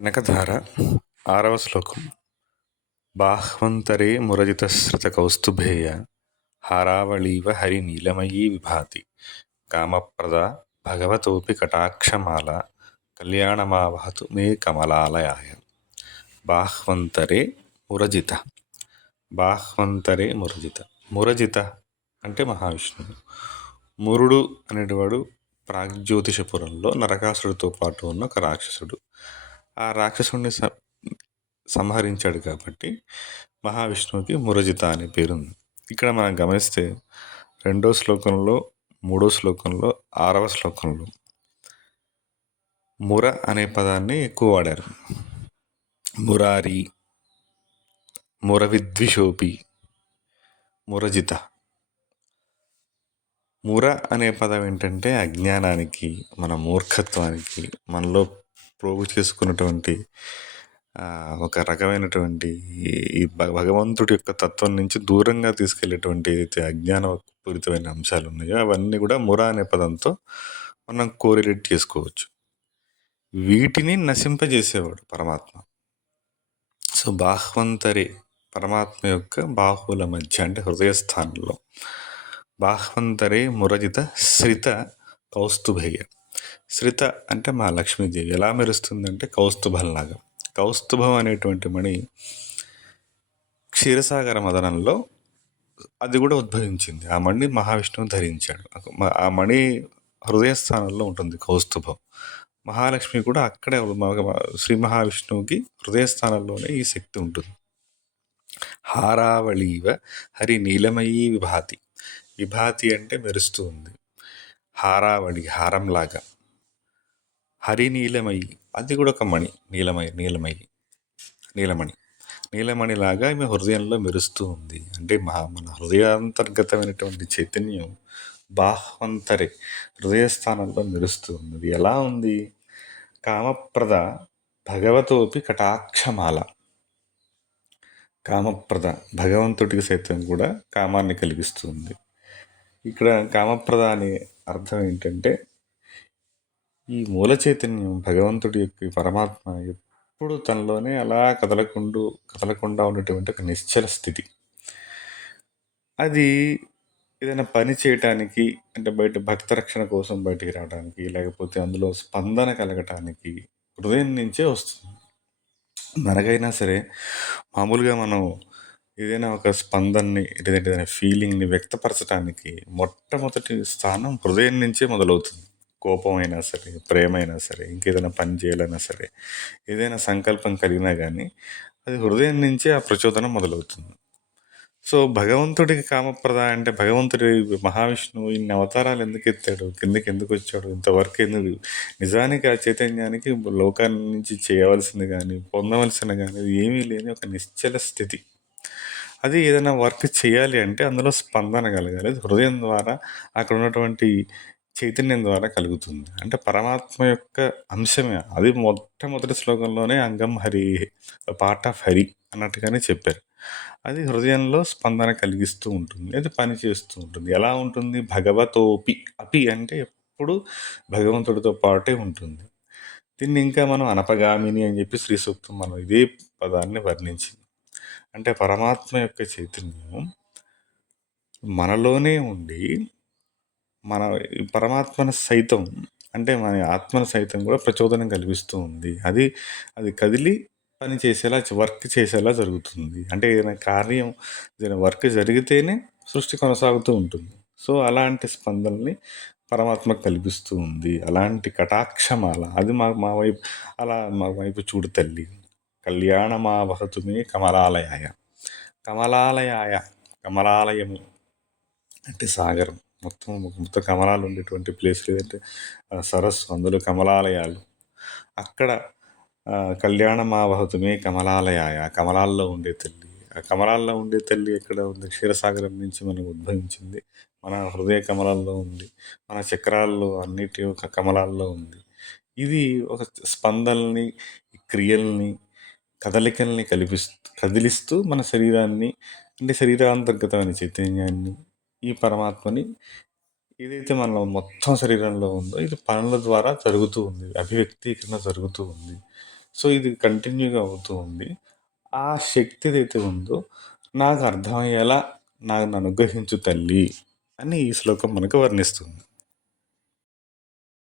కనకధార 6వ శ్లోకం. బాహ్వంతరే మురజితశ్రుతకౌస్తుభేయ హారావళీవ హరినీలమయీ విభాతి కామప్రదా భగవతోపి కటాక్షమాల కళ్యాణమావహతు మే కమలాలయాయ. బాహ్వంతరే మురజిత. బాహ్వంతరే మురజిత. మురజిత అంటే మహావిష్ణువు. మురుడు అనేటివాడు ప్రాగ్జ్యోతిషపురంలో నరకాసుడితో పాటు ఉన్న ఒక రాక్షసుడు. ఆ రాక్షసుడిని సంహరించాడు కాబట్టి మహావిష్ణువుకి మురజిత అనే పేరుంది. ఇక్కడ మనం గమనిస్తే 2వ శ్లోకంలో, 3వ శ్లోకంలో, 6వ శ్లోకంలో ముర అనే పదాన్ని ఎక్కువ వాడారు. మురారి, మురవిద్విషోపి, మురజిత. ముర అనే పదం ఏంటంటే అజ్ఞానానికి, మన మూర్ఖత్వానికి, మనలో ప్రోగు చేసుకున్నటువంటి ఒక రకమైనటువంటి ఈ భగవంతుడి యొక్క తత్వం నుంచి దూరంగా తీసుకెళ్లేటువంటి అయితే అజ్ఞానపూరితమైన అంశాలు ఉన్నాయో అవన్నీ కూడా ముర అనే పదంతో మనం కోరిలేట్ చేసుకోవచ్చు. వీటిని నశింపజేసేవాడు పరమాత్మ. సో బాహ్వంతరే పరమాత్మ యొక్క బాహువుల మధ్య అంటే హృదయస్థానంలో. బాహ్వంతరే మురజిత శ్రిత కౌస్తుభయ్య. శ్రిత అంటే మా లక్ష్మీదేవి ఎలా మెరుస్తుందంటే కౌస్తుభంలాగా. కౌస్తుభం అనేటువంటి మణి క్షీరసాగర మదనంలో అది కూడా ఉద్భవించింది. ఆ మణి మహావిష్ణువు ధరించాడు. ఆ మణి హృదయస్థానంలో ఉంటుంది కౌస్తుభం. మహాలక్ష్మి కూడా అక్కడే శ్రీ మహావిష్ణువుకి హృదయస్థానంలోనే ఈ శక్తి ఉంటుంది. హారావళీవ హరి నీలమయీ విభాతి. విభాతి అంటే మెరుస్తూ ఉంది. హారావళి హారంలాగా. హరి నీలమయి అది కూడా ఒక మణి. నీలమణి నీలమణిలాగా ఈమె హృదయంలో మెరుస్తూ ఉంది. అంటే మన హృదయాంతర్గతమైనటువంటి చైతన్యం బాహ్వంతరే హృదయస్థానంలో మెరుస్తూ ఉంది. ఎలా ఉంది? కామప్రద భగవతోపి కటాక్షమాల. కామప్రద భగవంతుడికి సైతం కూడా కామాన్ని కలిగిస్తుంది. ఇక్కడ కామప్రద అనే అర్థం ఏంటంటే ఈ మూల చైతన్యం భగవంతుడి యొక్క పరమాత్మ ఎప్పుడు తనలోనే అలా కదలకుండా ఉన్నటువంటి ఒక నిశ్చల స్థితి. అది ఏదైనా పని చేయటానికి అంటే బయట భక్త రక్షణ కోసం బయటికి రావడానికి, లేకపోతే అందులో స్పందన కలగటానికి హృదయం నుంచే వస్తుంది. మనకైనా సరే మామూలుగా మనం ఏదైనా ఒక స్పందనని లేదంటే ఏదైనా ఫీలింగ్ని వ్యక్తపరచడానికి మొట్టమొదటి స్థానం హృదయం నుంచే మొదలవుతుంది. కోపం అయినా సరే, ప్రేమ అయినా సరే, ఇంకేదైనా పని చేయాలన్నా సరే, ఏదైనా సంకల్పం కలిగినా కానీ అది హృదయం నుంచే ఆ ప్రచోదనం మొదలవుతుంది. సో భగవంతుడికి కామప్రద అంటే భగవంతుడి మహావిష్ణువు ఇన్ని అవతారాలు ఎందుకు ఎత్తాడు, కిందకి ఎందుకు వచ్చాడు, ఇంతవరకు ఎందుకు? నిజానికి ఆ చైతన్యానికి లోకాన్ని నుంచి చేయవలసింది కానీ పొందవలసిన కానీ ఏమీ లేని ఒక నిశ్చల స్థితి. అది ఏదైనా వర్క్ చేయాలి అంటే అందులో స్పందన కలగాలి. హృదయం ద్వారా అక్కడ ఉన్నటువంటి చైతన్యం ద్వారా కలుగుతుంది. అంటే పరమాత్మ యొక్క అంశమే అది. మొట్టమొదటి శ్లోకంలోనే అంగం హరి, పార్ట్ ఆఫ్ హరి అన్నట్టుగానే చెప్పారు. అది హృదయంలో స్పందన కలిగిస్తూ ఉంటుంది. అది పని చేస్తూ ఉంటుంది. ఎలా ఉంటుంది? భగవతోపి. అపి అంటే ఎప్పుడు భగవంతుడితో పాటే ఉంటుంది. దీన్ని ఇంకా మనం అనపగామిని అని చెప్పి శ్రీ సూక్తం మనం ఇదే పదాన్ని వర్ణించింది. అంటే పరమాత్మ యొక్క చైతన్యం మనలోనే ఉండి మన పరమాత్మను సైతం అంటే మన ఆత్మను సైతం కూడా ప్రచోదనం కల్పిస్తూ ఉంది. అది కదిలి పని చేసేలా, వర్క్ చేసేలా జరుగుతుంది. అంటే ఏదైనా కార్యం, ఏదైనా వర్క్ జరిగితేనే సృష్టి కొనసాగుతూ ఉంటుంది. సో అలాంటి స్పందనని పరమాత్మ కల్పిస్తూ ఉంది. అలాంటి కటాక్షమాల అది మా వైపు అలా మా వైపు చూడు తల్లి. కళ్యాణమావహతుమే కమలాలయాయ. కమలాలయము అంటే సాగరం. మొత్తం కమలాలు ఉండేటువంటి ప్లేస్, లేదంటే సరస్సు, అందులో కమలాలయాలు. అక్కడ కళ్యాణమావహతుమే కమలాలయాయ. కమలాల్లో ఉండే తల్లి. ఆ కమలాల్లో ఉండే తల్లి ఎక్కడ ఉంది? క్షీరసాగరం నుంచి మనకు ఉద్భవించింది. మన హృదయ కమలాల్లో ఉంది. మన చక్రాల్లో అన్నిటి ఒక కమలాల్లో ఉంది. ఇది ఒక స్పందనల్ని, క్రియల్ని, కదలికల్ని కదిలిస్తూ మన శరీరాన్ని అంటే శరీరాంతర్గతమైన చైతన్యాన్ని, ఈ పరమాత్మని ఏదైతే మన మొత్తం శరీరంలో ఉందో ఇది పనుల ద్వారా జరుగుతూ ఉంది, అభివ్యక్తీకరణ జరుగుతూ ఉంది. సో ఇది కంటిన్యూగా అవుతూ ఉంది. ఆ శక్తి ఏదైతే ఉందో నాకు అర్థమయ్యేలా నన్ను అనుగ్రహించు తల్లి అని ఈ శ్లోకం మనకు వర్ణిస్తుంది.